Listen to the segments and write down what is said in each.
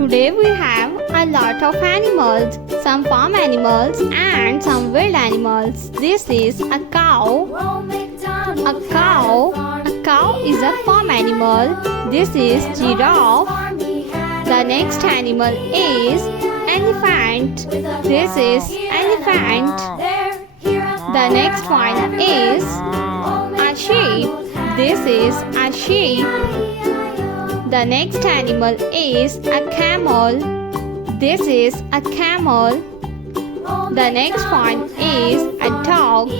Today we have a lot of animals, some farm animals and some wild animals. This is a cow. A cow is a farm animal. This is giraffe. The next animal is elephant. This is elephant. The next one is a sheep. This is a sheep. The next animal is a camel. This is a camel. The next one is a dog.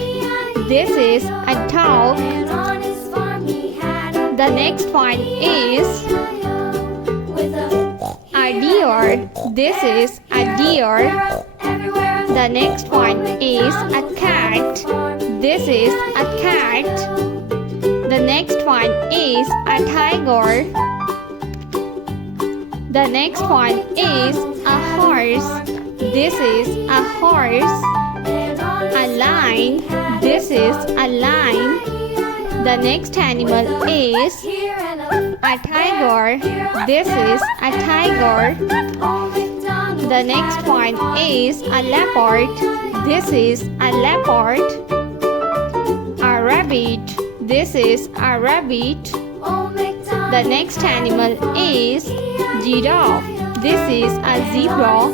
This is a dog. The next one is a deer. This is a deer. The next one is a cat. This is a cat. The next one is a tiger. The next one is a horse. This is a horse. A lion. This is a lion. The next animal is a tiger. This is a tiger. The next one is a leopard. This is a leopard. A rabbit. This is a rabbit. The next animal is giraffe. This is a zebra.